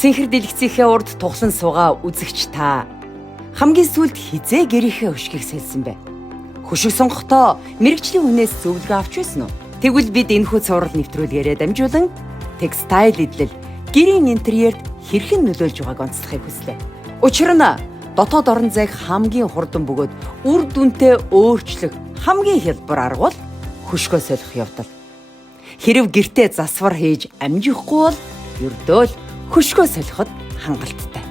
Цэнхэр дэлгэцийнхээ урд туглан суугаа үзэгч та. Хамгийн сүүлд хизээ гэрийнхээ хөшгийг сэлсэн бэ. Хөшиг сонгохдоо мэрэгчлийн хүнээс зөвлөгөө авч байсан уу? Тэгвэл бид энэхүү цуврал нэвтрүүлгээрээ дамжуулан текстайл идэл гэрийн интерьерт хэрхэн нөлөөлж байгааг онцлохыг хүслээ. Учир нь дотоод орон зайг хамгийн хурдан бөгөөд үр дүнтэй өөрчлөх хамгийн хялбар арга бол хөшгөө солих явдал. Хэрв гэртээ засвар хийж амжихгүй бол ердөө л хөшгөө солиход хангалттай.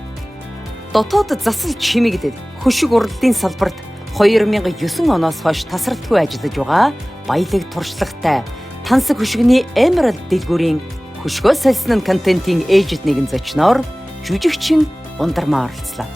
Дотоод засал чимэгдэд хөшиг уралдын салбарт 2009 оноос хойш тасралтгүй ажиллаж байгаа баялаг туршлагатай тансаг хөшигний Emerald дэлгүүрийн хөшгөө сольсон контентын ээжид нэгэн зочноор жүжигчин Ундармаа оролцлоо.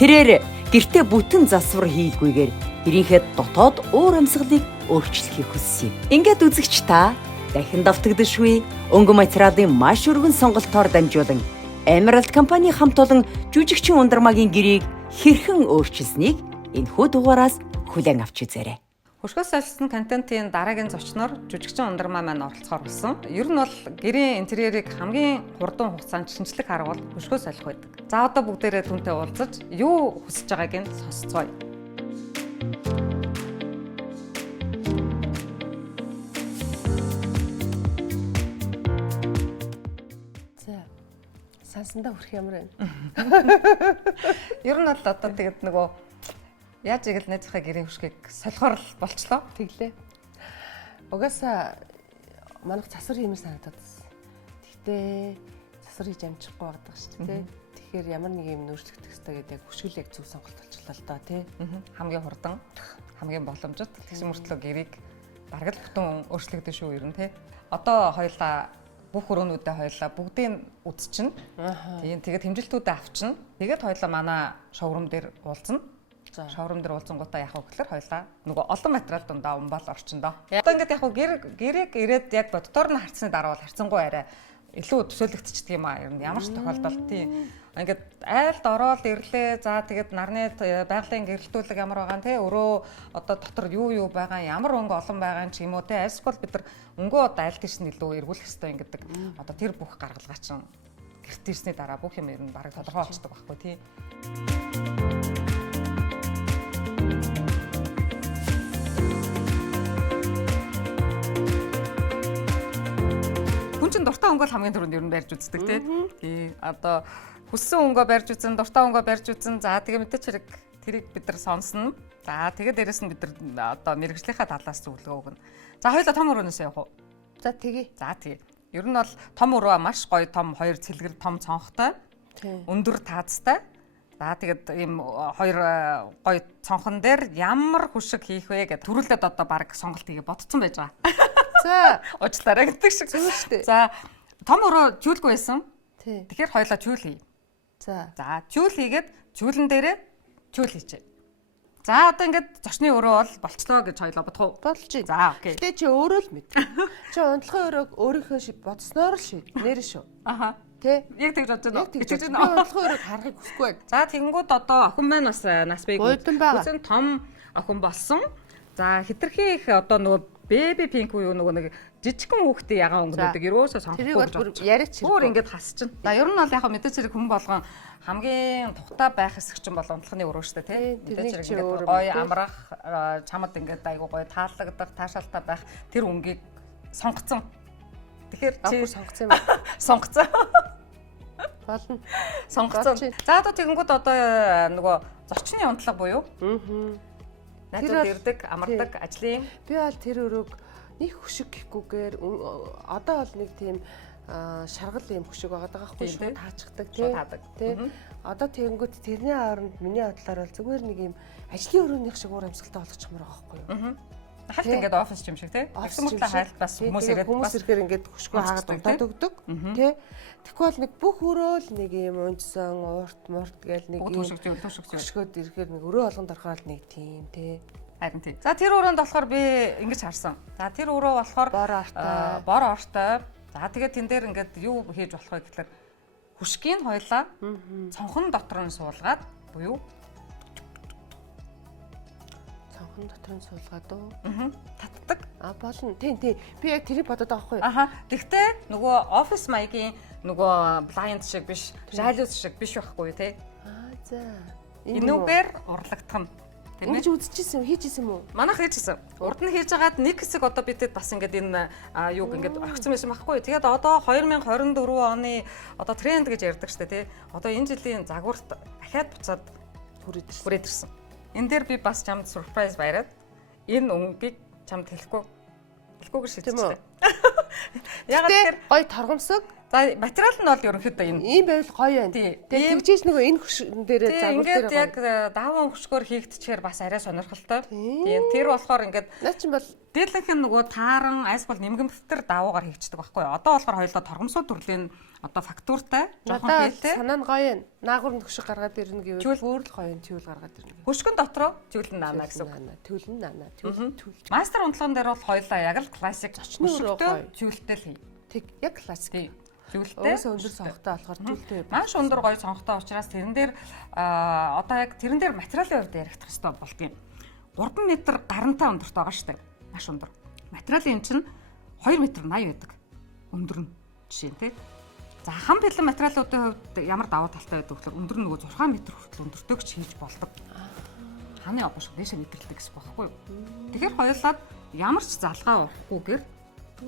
Тэрээр гэртээ бүтэн засвар хийлгүйгээр гэрийнхээ дотоод уур амьсгалыг өөрчлөхийг хүссэн юм. Ингээд үзэгч та дахин давтагдашгүй өнгө материалын маш өргөн сонголтоор дамжуулан Emerald компани хамт олон жүжигчин Ундармаагийн гэрийг хэрхэн өөрчилсэнийг энэхүү дугаараас хүлээн авч үзээрэй. Хөшгөө сольсон контентын дараагийн зочноор жүжигчин Ундармаа маань оролцохоор болсон. Ер нь бол гэрийн интерьерийг хамгийн хурдан хугацаанд шинжлэх арга бол хөшгөө солих байдаг. За одоо бүгдээрээ түнтэй уулзаж юу хүсэж байгааг нь сонсцгоё. Сансандаа хүрэх ямар байна? Ер нь бол одоо тэгээд нөгөө яаж игэл найзынхаа гэрийн хөшгийг солихоор л болчлоо. Тэглээ. Угаасаа манайх засвар хиймээр санагдаад байна. Гэхдээ засвар хийж амжихгүй байдаг шүү дээ. Тэгэхээр ямар нэг юм өөрчлөгдөх хэрэгтэй гэдэг яг хөшгөл яг зөв сонголт болчихлоо л доо тий. Хамгийн хурдан, хамгийн боломжит тэгсэн мөртлөө гэрийг бараг л бүтэн өөрчлөгдөн шүү ер нь тий. Одоо хоёулаа бүх өрөөнүүдээ хоёлаа бүгдийг үзчихнэ. Тийм тэгээд хэмжилтүүдээ авчна. Тэгээд хоёлаа манай шоурум дээр уулзна. Шоурум дээр уулзангуудаа яг гэхэлэр хоёлаа нөгөө олон материал дундаа умбал орчиндоо. Одоо ингээд яг гэрэг ирээд яг боддоор нь харцсны дараа бол харьцангуй арай илүү төсөөлөгдчихдөг юм аа. Ер нь ямар ч тохиолдолд тийм ингээд айлд ороод ирлээ. За тэгээд нарны байгалийн гэрэлтүүлэг ямар байгаа нь те өрөө одоо дотор юу байгаа ямар өнгө олон байгаа ч юм уу те альсгүй бид нар өнгөө одоо аль тийш нь илүү эргүүлэх хэрэгтэй ингэдэг. Одоо тэр бүх гаргалгаа чинь гэрт ирсний дараа бүх юм ер нь бараг тодорхой болчихдог байхгүй тий. Дуртай өнгө хамгийн түрүүнд ер нь барьж үздэг тий. Одоо хүссэн өнгөө барьж үзэн, дуртай өнгөө барьж үзэн. За тэгээ мэдээч хэрэг тэрийг бид нар сонсно. За тэгээ дээрэс нь бид нар одоо мэрэгжлийнхаа талаас зөвлөгөө өгнө. За хоёулаа том өрөөнөөс явах уу? За тэгээ. За тэгээ. Ер нь бол том өрөө маш гоё том хоёр цэлгэр том цонхтой. Өндөр таацтай. За тэгээд ийм хоёр гоё цонхон дээр ямар хөшиг хийх вэ гэж төрүүлээд одоо баг сонголт хийгээ бодсон байж байгаа. За уучлаарай гэдэг шиг зүйл шүү дээ. За том өрөө чүүлгүй байсан. Тэгэхээр хоёлаа чүүл хий. За чүүл хийгээд чүүлэн дээрээ чүүл хийчээ. За одоо ингээд зочны өрөө бол болцлоо гэж хоёлаа бодох уу? Болчих. За окей. Гэтэ чи өөрөө л мэд. Чи унтлахын өрөөг өөрийнхөө бодсноор л шийд. Нэр шүү. Аха. Тэ? Яг тэгж бодож байна. Би унтлахын өрөөг харахыг хүсэхгүй байд. За тэгэнгүүт одоо охин маань бас нас бий. Үзэн том охин болсон. За хитрхи их одоо нөгөө бэби пинк уу нөгөө нэг жижигхэн хүүхдээ ягаан өнгөнөдөг ерөөсөө сонгохгүй гэж бодож яриач бүр ингээд хасчихна. За ер нь бол яг мэдээч хэрэг хүн болгон хамгийн тухтай байх хэсэг чинь бол унтлахны өрөө шүү дээ тий. Мэдээч хэрэг ингээд гоё амрах чамд ингээд айгу гоё таалагдах таашаалтай байх тэр өнгийг сонгоцсон. Тэгэхээр чи сонгоцсон юм аа. Сонгоцсон. Болно. Сонгоцсон. За одоо тэгэнгүүт одоо нөгөө зочны унтлага буюу найзууд ирдэг, амардаг, ажлын. Би бол тэр өрөөг нэг хөшиг гэхгүйгээр одоо бол нэг тийм шаргал юм хөшиг байгаа байхгүй шүү таачдаг тий. Одоо тэгэнгүүт тэрний хооронд миний бодлоор бол зүгээр нэг юм ажлын өрөөнийх шиг уур амьсгалтай болгочихмоор байгаа байхгүй юу. Хальт ингээд офис юм шиг тий. Тэгсэн мэт хальт бас хүмүүс ирэхээр ингээд хөшгөө хаагаад унтаад өгдөг тий. Тэгэхгүй бол нэг бүх өрөө л нэг юм унжсан уурт мурт гээл нэг юм хөшгөөд ирэхээр нэг өрөө болгонд ороход нэг тийм тий. Харин тий. За тэр өрөөнд болохоор би ингэж харсан. За тэр өрөө болохоор бор ортой. За тэгээд тэн дээр ингээд юу хийж болох вэ гэхэлэр хөшгийн хоёлаа цонхон дотор нь суулгаад буюу цонхон дотор нь суулгаад уу татдаг. Болно. Тийм. Би яг тэрийг бодоод байгаа хгүй юу? Аха. Тэгтээ нөгөө офис маягийн нөгөө blind шиг биш, жалюс шиг биш байхгүй юу те? За. Энүүгээр урлагдах нь. Ингэж үзчихсэн юм, хийжсэн юм уу? Манайх хийжсэн. Урд нь хийж агаад нэг хэсэг одоо бидэд бас ингээд энэ юуг ингээд орхисон байсан байхгүй юу? Тэгээд одоо 2024 оны одоо тренд гэж ярьдаг штэ тий. Одоо энэ жилийн загварт дахиад буцаад хүрээд ирсэн. Энэ дээр би бас чамд surprise баяраад энэ өнгийг чамд хэлэхгүйгээр шийдчихлээ. Яг тэгэхээр гоё торгомсог. За материал нь бол ерөнхийдөө энэ. Ийм байвал гоё байна. Тэгээд тэгжээс нөгөө энэ хөшгөн дээр загвар дээр ингээд яг даван хөшгөөр хийгдчихээр бас арай сонирхолтой. Тийм тэр болохоор ингээд наа чинь бол дээдлэнх нь нөгөө тааран айс бол нимгэмтэр давуугаар хийгддэг байхгүй юу? Одоо болохоор хоёулаа торгомсоо төрлийн одоо фактуртай жоохон хэлтэй. Санаа нь гоё юм. Наагур нь хөшиг гаргаад ирнэ гэвэл бүр л гоё юм төвл гаргаад ирнэ. Хөшгөн дотроо төвлөн наана гэсэн үг. Төвлөн наана. Төвлөн. Мастер унтлагын дээр бол хоёулаа яг л классик хөшгөтэй төвлөлтэй л хий. Тэг яг классик. Төвлөлтэй. Өсөө өндөр сонгохтой болохоор төвлөлтэй. Маш өндөр гоё сонгохтой учраас тэрэн дээр одоо яг тэрэн дээр материалын хувьд ярих хэрэгтэй болдгийн. 3 м гарантай өндөрт байгаа шүү дээ. Маш өндөр. Материалын юм чинь 2 м 80 байдаг. Өндөр нь жишээ нь тий. За хам бэлэн материалуудын хувьд ямар давуу талтай байдаг вэ? Өндөр нь нөгөө 6 м хүртэл өндөртөө ч хийж болдог. Ханы обош дэше мэдрэлдэг гэсэн байхгүй юу? Тэгэхээр хоёулаад ямар ч залгаа урахгүйгээр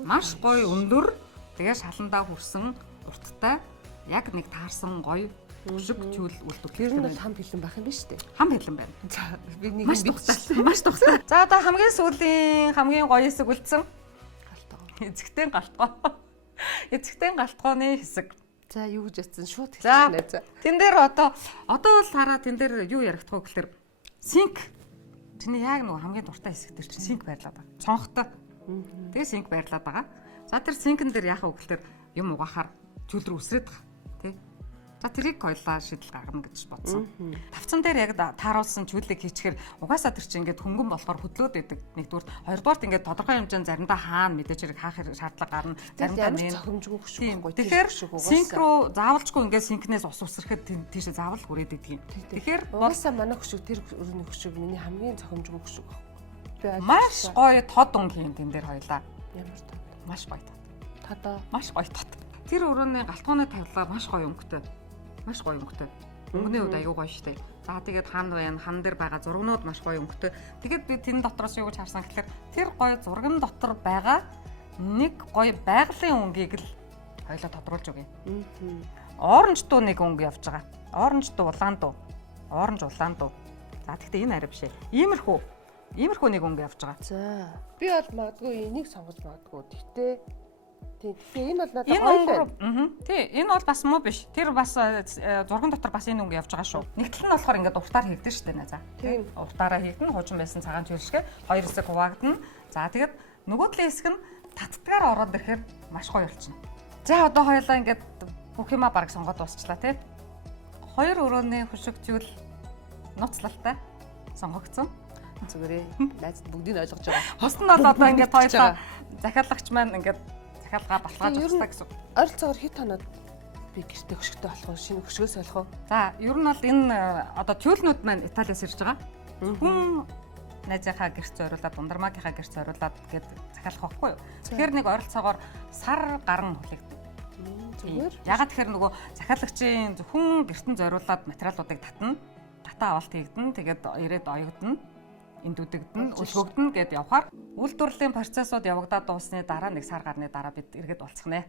маш гоё өндөр тэгээ шаландаа хүрсэн урттай яг нэг таарсан гоё хөшиг чүүл үлддэг. Тэр нь бол хам бэлэн байх юм биш үү? Хам бэлэн байна. За би нэг маш тухтай. Маш тухтай. За одоо хамгийн сүүлийн хамгийн гоё хэсэг үлдсэн. Галтгоо. Эзэгтэн галтгоо. Эзэгтэн галтгооны хэсэг. За юу гэж атсан шууд хэлчихнэ. За тэн дээр одоо бол хараа тэн дээр юу яригдах вэ гэхээр синк. Чиний яг нөгөө хамгийн дуртай хэсэг дээр чинь синк байрлаад байгаа. Цонхтой. Тэгээ синк байрлаад байгаа. За тэр синкэн дээр яах вэ гэхээр юм угаахаар чүл рүү үсрээд байгаа. Тэ. За тэрийг хоёлаа шийдэл гаргана гэж бодсон. Тавцан дээр яг тааруулсан чүлийг хийчихээр угаасаа тэр чинь ингээд хөнгөн болохоор хөдлөөд байдаг. Нэгдүгээр, хоёрдугаарт ингээд тодорхой хэмжээнд заримдаа хаана мэдээж хэрэг хаах шаардлага гарна. Заримдаа нэн цохимжгүй хөшгөө байхгүй. Тэгэхээр синк руу заавалжгүй ингээд синкнээс ус усрэхэд тийшээ заавал хүрээд идэг юм. Тэгэхээр угаасаа манай хөшөг тэр өрөөний хөшөг миний хамгийн цохимжгүй хөшөг байхгүй. Маш гоё тод өнг юм тэн дээр хоёлаа. Ямар тод? Маш гоё тод. Тодоо. Маш гоё тод. Тэр өрөөний галтгооны тавилаа маш гоё өнгөтэй. Маш гоё өнгөтэй. Өнгөний хувьд аюу гоё штэ. За тэгээд хан байна, хан дээр байгаа зургнууд маш гоё өнгөтэй. Тэгээд би тэн дотроос юу гэж харсан гэхээр тэр гоё зурган дотор байгаа нэг гоё байгалийн өнгийг л хоёлоо тодруулж өгье. Оранж дуу нэг өнгө явж байгаа. Оранж дуу улаан дуу. Оранж улаан дуу. За тэгтээ энэ арай биш ээ. Иймэрхүү нэг өнгө явж байгаа. За би бол магадгүй энийг сонгож магадгүй. Тэгтээ энэ бол надад гоё байна. Тий, энэ бол бас муу биш. Тэр бас зурган дотор бас энэ өнгө явж байгаа шүү. Нэгтэл нь болохоор ингээд уртаар хийгдэн шүү дээ наа. Тий. Уртаараа хийгдэн, хуучин байсан цагаан чүлшгэ хоёр хэсэг хуваагдана. За тэгээд нөгөө талын хэсэг нь татдгаар ороод ирэхээр маш гоё болчихно. За одоо хоёулаа ингээд бүх юма бараг сонгоод дуусчлаа тий. Хоёр өрөөний хөшөгчүүл нууцлалтай сонгогдсон. Зүгээрээ найзад бүгдийг ойлгож байгаа. Хост нь бол одоо ингээд хоёулаа захиалагч маань ингээд захиалгаа баталгааж өгсөн гэсэн. Ойролцоогоор хэд хоноод би гэртээ хөшгөтэй болох уу? Шинэ хөшгөөс болох уу? За, ер нь бол энэ одоо тюлнүүд маань Италиас ирж байгаа. Хүн найзынхаа гэрт зориулаад, ундармаагийнхаа гэрт зориулаад гээд захиалах байхгүй юу? Тэгэхээр нэг ойролцоогоор сар гарan хүлээгдэг. Зүгээр. Ягаад тэгэхээр нөгөө захиалагчийн зөвхөн гэртэн зориулаад материалуудыг татна. Татаа авалт хийгдэн, тэгээд ирээд оёгдно. Эндүүдэгдэн, өлгөгдөн гэд явхаар үйлдвэрлэлийн процессууд явагдаад дуусны дараа нэг сар гарны дараа бид эргээд болцох нэ.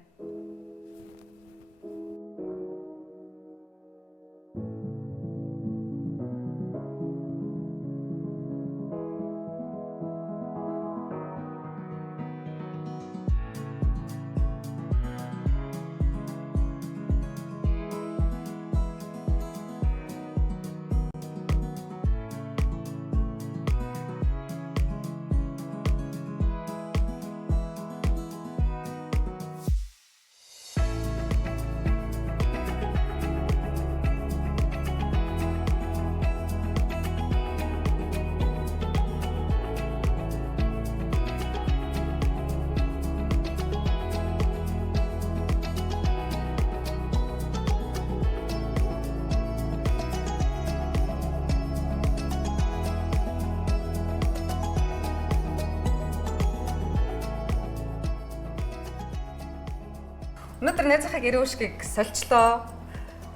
Өнөөдөр найзынхаа гэрээ өшгийг сольчлоо.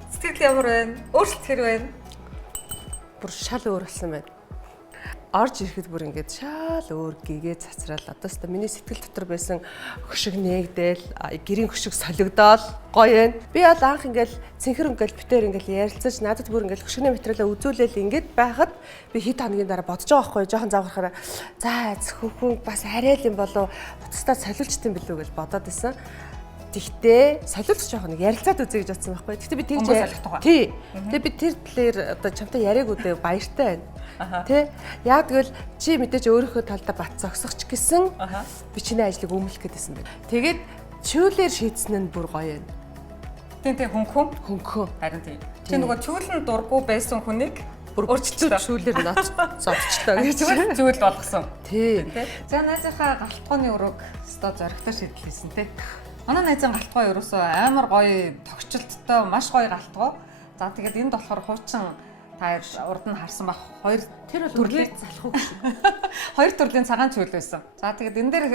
Сэтгэл ямар байна? Өөрчлөлт хэр байна? Бүр шал өөр болсон байна. Орж ирэхэд бүр ингээд шал өөр гэгээ цацраал. Одоо ч миний сэтгэл дотор байсан хөшиг нээгдээл, гэрийн хөшиг солигдоод гоё байна. Би бол анх ингээд цэнхэр ингээд битээр ингээд ярилцаж надад бүр ингээд хөшигний материалаа үзүүлээл ингээд байхад би хэд хоногийн дараа бодож байгаа байхгүй жоохон завгарахаараа за зөвхөн бас арай л юм болов буцастаа солилчт юм билүү гэж бодоод байсан. Тэгтээ солиулж жоохон нэг ярилцаад үзье гэж бодсон байхгүй. Тэгтээ би тэгж тий. Тэгээ би тэр талаар одоо чамтай яриаг үдээ баяртай байна. Тэ? Яг тэгвэл чи мэдээж өөрийнхөө талдаа бат зогсохч гэсэн би чиний ажлыг өмөлөх гэдсэн байна. Тэгээд чүүлэр шийдсэн нь бүр гоё байна. Тийм хөнгөн. Харин тийм. Чи нөгөө чүүлэн дурггүй байсан хүнийг бүр өөрчлөлт чүүлэр нот зодчлоо гэж чүүл болгосон. Тий. За найзынхаа галтгооны өрөөг өстой зоригтой шийдэл хийсэн тий. Манай найзын галтгоо ерөөсөө амар гоё тогтчлттой маш гоё галтгоо. За тэгээд энд болохоор хуучин та урд нь харсан баг хоёр төрлийн залхуу шиг. Хоёр төрлийн цагаан чүүл байсан. За тэгээд энэ дээр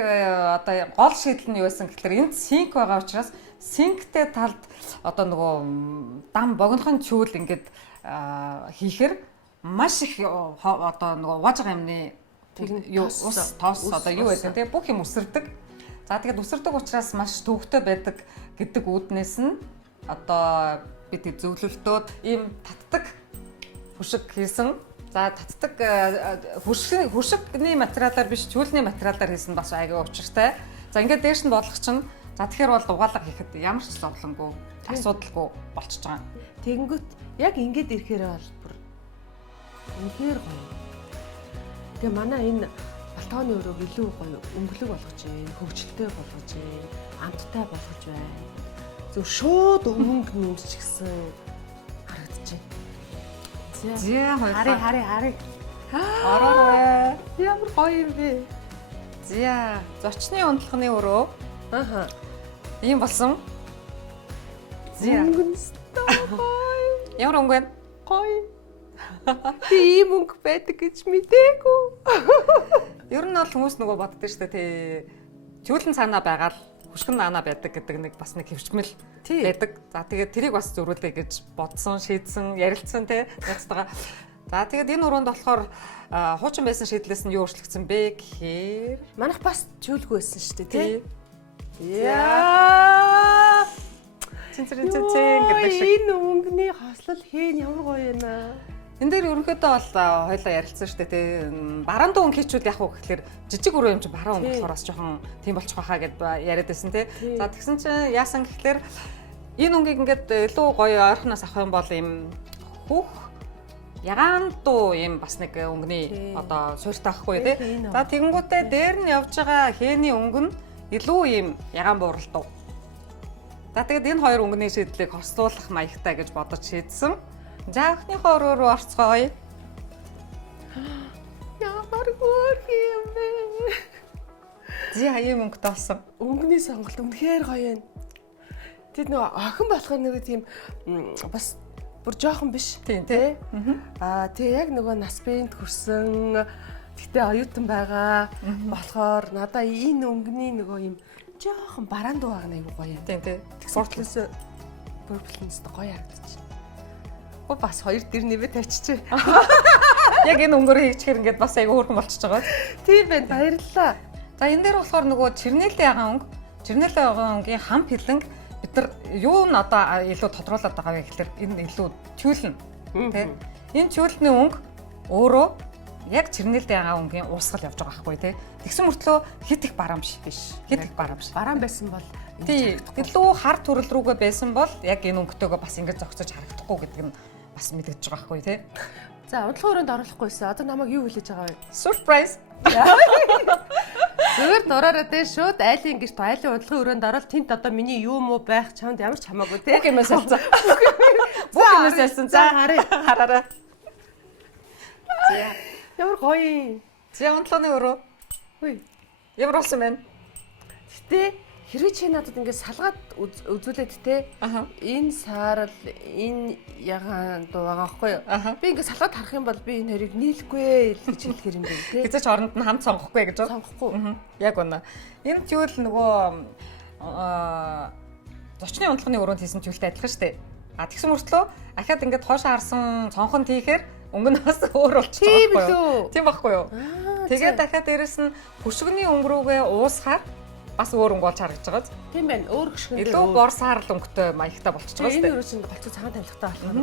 одоо гол шийдэл нь юу байсан гэхээр энд синк байгаа учраас синктэй талд одоо нөгөө дам богинохон чүүл ингээд хийхээр маш их одоо нөгөө угааж байгаа юмны ус тоос одоо юу байдаг те бүх юм өсөрдөг. За тэгээд өсөрдөг учраас маш төвөгтэй байдаг гэдэг үүднээс нь одоо бид зөвлөлтөөд ийм татдаг хөшиг хийсэн. За татдаг хөшигний материалаар биш чүүлний материалаар хийсэн бас аягүй учиртай. За ингээд дээш нь болгох чинь за тэгэхээр бол угаалга хийхэд ямар ч зовлонгүй асуудалгүй болчихж байгаа. Тэгэнгүүт яг ингээд ирэхээр бол бүр үнэхээр гоё. Тэгээ манай энэ балтооны өрөөг илүү гоё өнгөлөг болгож байна, хөвгчлөлтэй болгож байна, амттай болгож байна. Зөв шууд өнгө нэмж гисэн харагдаж байна. Зя хари. Ороо. Ямар гоё юм бэ? Зя зочны унтлагын өрөө. Ийм болсон. Зя. Ямар өнгө вэ? Гоё. Би ийм өнгө байдаг гэж мэдээгүй. Ер нь бол хүмүүс нөгөө боддоо шүү дээ тий. Чүүлэн цаанаа байгаа л хөшгөн наанаа байдаг гэдэг нэг бас нэг хөвчмөл байдаг. За тэгээд тэрийг бас зөрүүлээ гэж бодсон, шийдсэн, ярилцсан тий. Яцтайгаа. За тэгээд энэ өрөөнд болохоор хуучин байсан шийдлээс нь юу өөрчлөгдсөн бэ гэхээр манайх бас чүүлгүй байсан шүү дээ тий. Яа. Цэнцэр гэдэг шиг. Энэ өнгөний хослол хийн ямар гоё юм аа. Энд дээр ерөнхийдөө бол хоёлаа ярилцсан шүү дээ тий. Бараан дүүн хийчүүд яг уу гэхэлэр жижиг өрөө юм чи бараан өнгө болохоор бас жоохон тийм болчих واخа гэд яриад байсан тий. За тэгсэн чинь яасан гэхэлэр энэ өнгийг ингээд илүү гоё ойрхоноос авах юм бол ийм хүүх ягаан дуу ийм бас нэг өнгөний одоо суурьтай ахгүй тий. За тэгэнгүүтээ дээр нь явж байгаа хээний өнгө нь илүү ийм ягаан бууралдав. За тэгээд энэ хоёр өнгөний шийдлийг хослуулах маягтай гэж бодож шийдсэн. За өхнийхөө өрөө рүү орцгоё. Ямар хөөр юм бэ? Зя ийм өнгө тоосон. Өнгөний сонголт үнэхээр гоё юм. Тэд нөгөө охин болохоор нөгөө тийм бас бүр жоохон биш тий. Тэг яг нөгөө нас бэнд хүрсэн гэтээ оюутан байгаа болохоор надаа энэ өнгөний нөгөө юм жоохон бараан дуу байгаа нэг гоё юм. Тий. Спортлоос пурплэнс гоё харагдчих. Бас хоёр дэр нэмээ тавьчихъя. Яг энэ өнгөөр хийчихэр ингээд бас айгүй хөөрхөн болчихж байгаа. Тийм байна. Баярлалаа. За энэ дээр болохоор нөгөө чирнээлтэй ягаан өнгө, чирнээлтэй ягаан өнгийн хам хилэнг бид нар юу н одоо илүү тодруулаад байгаа вэ гэхэлэр энэ илүү чүүлэн. Тэ. Энэ чүүлний өнгө өөрөө яг чирнээлтэй ягаан өнгийн уусгал явж байгаа байхгүй тий. Тэгсэн мөртлөө хит их бараан биш. Хит их бараан биш. Бараан байсан бол тий. Илүү хар төрөл рүүгээ байсан бол яг энэ өнгөтэйгөө бас ингэж зогсож харагдахгүй гэдэг нь бас мэдэгдэж байгаа байхгүй тий. За унтлах өрөөнд оруулахгүйсэн. Одоо намайг юу хэлэж байгаа вэ? Surprise. Зүгээр дураараа дээ шууд айлын гэрт айлын унтлахын өрөөнд орол тент одоо миний юу муу байх чамд ямар ч хамаагүй тий. Бүх юмээс ялцсан. Бүх юмээс ялцсан. За хараарай. За ямар гоё. За унтлагын өрөө. Хүй. Ямар болсон бэ? Гэтэ хэрвээ чи надад ингээд салгаад үзүүлээд те энэ саарл энэ ягаан дуу байгаа байхгүй юу? Би ингээд салгаад харах юм бол би энэ хоёрыг нийлэхгүй л гэж хэлэхэр юм байна те. Хэзээ ч оронд нь хамт сонгохгүй гэж сонгохгүй. Яг үнэ. Энэ зүйл нөгөө зочны унтлагын өрөөнд хийсэн төвлөлтэй адилхан шүү дээ. А тэгсэн мөртлөө ахаад ингээд хоошоо харсан цонхон тийхээр өнгө нь бас өөр болчихж байгаа байхгүй юу? Тийм байхгүй юу? Тэгээд дахиад дээрэс нь хөшгөний өнгө рүүгээ уусахаар бас өөр өнгө болж харагдаж байгаа. Тийм байна. Өөр хөшгөнд илүү бор саарл өнгөтэй маягтай болчихж байгаа шүү дээ. Энэ юу ч голцоо цагаан тавилгатай болохоор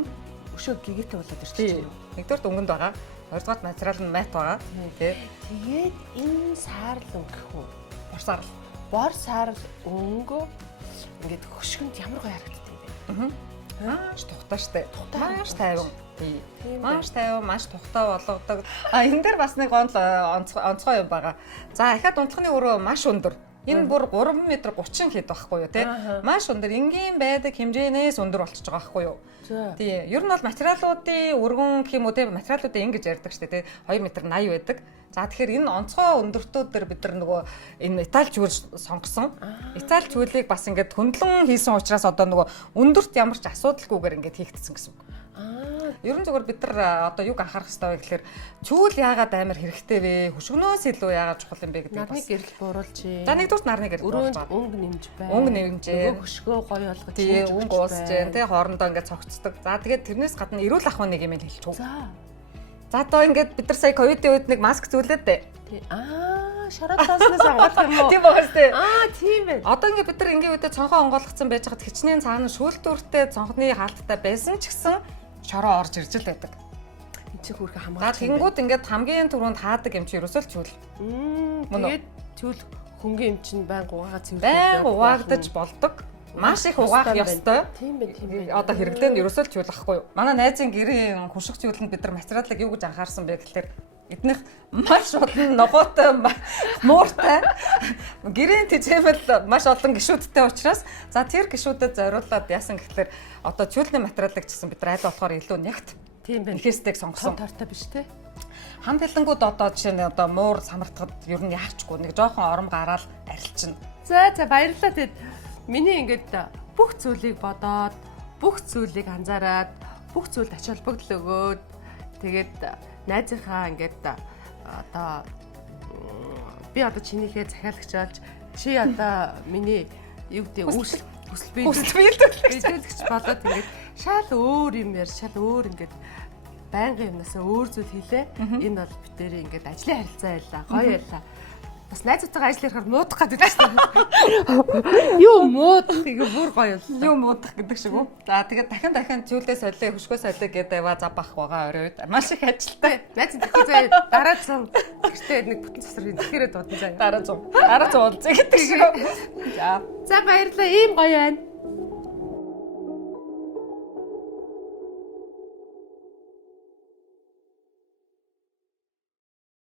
өшөө гигээтэй болоод ирчихэж байна. Нэгдүгээр өнгөнд байгаа. Хоёрдугаар материал нь мат байгаа. Тэгээд энэ саарл өнгө гэх үү? Бор саарл. Бор саарл өнгө ингээд хөшгөнд ямар гоё харагддаг юм бэ? Маш тухтай штэ. Маш тайван. Маш тайван, маш тухтай болгодог. Энэ дээр бас нэг онцгой юм байгаа. За ахаад унтлагын өрөө маш өндөр. Энэ бүр 3 м 30 хэд байхгүй юу те. Маш өндөр. Энгийн байдаг хэмжээнээс өндөр болчихж байгаа байхгүй юу. Тий. Ер нь бол материалуудын өргөн гэх юм уу те материалуудын ингэж ярьдаг штэ те 2 м 80 байдаг. За тэгэхээр энэ онцгой өндөртүүд дээр бид нар нөгөө энэ Итали чүйл сонгосон. Итали чүйлийг бас ингээд хөндлөн хийсэн учраас одоо нөгөө өндөрт ямар ч асуудалгүйгээр ингээд хийгдсэн гэсэн үг. Ер нь зөвхөн бид нар одоо юг анхаарах хэрэгтэй вэ гэхээр чүүл яагаад амар хэрэгтэй вэ? Хөшгөнөөс илүү яагаад чухал юм бэ гэдэг нарны гэрэл бууруулж. За нэгдүгээр нарны гэрэл бууруулж байгаа. Өнгө нэмж байна. Өнгө нэмж. Хөшгөө гоё болгож. Тийм өнгө уусж जैन тий хоорондоо ингээд цогцдог. За тэгээд тэрнээс гадна эрүүл ахуйн нэг юм хэлчихв. За одоо ингээд бид нар сая ковидын үед нэг маск зүйлээд дээ. Шараад тааснаас ангаах юм уу? Тийм байна тий. Тийм байна. Одоо ингээд бид нар ингээд үедээ цонхоо онгойлгоцсон байж хад хичнээн цаана шүүлтүүртэй цонхны хаалттай байсан ч гэсэн шороо орж ирж л байдаг. Энд чи хүрхэ хамгаалж. За тэнгууд ингээд хамгийн түрүүнд хаадаг юм чи ерөөсөө л чүүл. Тэгээд чүүл хөнгөн юм чинь байнга угаагаа цэвэрлээд байнга угаагдаж болдог. Маш их угаах ёстой. Тийм байна. Одоо хэрэглэн ерөөсөө л чүүл ахгүй юу? Манай найзын гэрийн хушиг чүүлэнд бид нар материалыг юу гэж анхаарсан бэ гэхээр эднийх маш олон ногоотой мууртай гэрийн тэжээмэл маш олон гишүүдтэй учраас за тэр гишүүдэд зориулаад яасан гэхээр одоо чүүлний материалыг чсэн бид нар аль болохоор илүү нягт тийм байна. Ихэстэг сонгосон. Тортой биш те. Хамт хэлэнгүүд одоо жишээ нь одоо муур самартахад ер нь яарчгүй нэг жоохон ором гараал арилчихна. За баярлалаа тэгэд миний ингээд бүх зүйлийг бодоод бүх зүйлийг анзаараад бүх зүйлд ач холбогдол өгөөд тэгээд найзынхаа ингээд одоо би одоо чинийхээ захиалагч болж чи одоо миний юу гэдэг хүсэл биелүүлэгч болоод ингээд шал өөр юм яар шал өөр ингээд байнгын юмнасаа өөр зүйл хийлээ. Энэ бол битэрийн ингээд ажлын харилцаа байлаа. Гоё байлаа. Бас найзуудтайгаа ажил ярихаар муудах гэдэг чинь. Юу муудах гэх бүр гоё юм. Юу муудах гэдэг шиг үү? За тэгээд дахин зүйлээ солио, хөшгөө солио гэдэг яваа забах байгаа орой үед. Маш их ажилтай. Найз тэгэхгүй заа дараа зам гэртээ нэг бүтэн цэцэр тэгэхээр дуудсан заа. Дараа 100 уулзъя гэдэг шиг. За баярлалаа. Ийм гоё байна.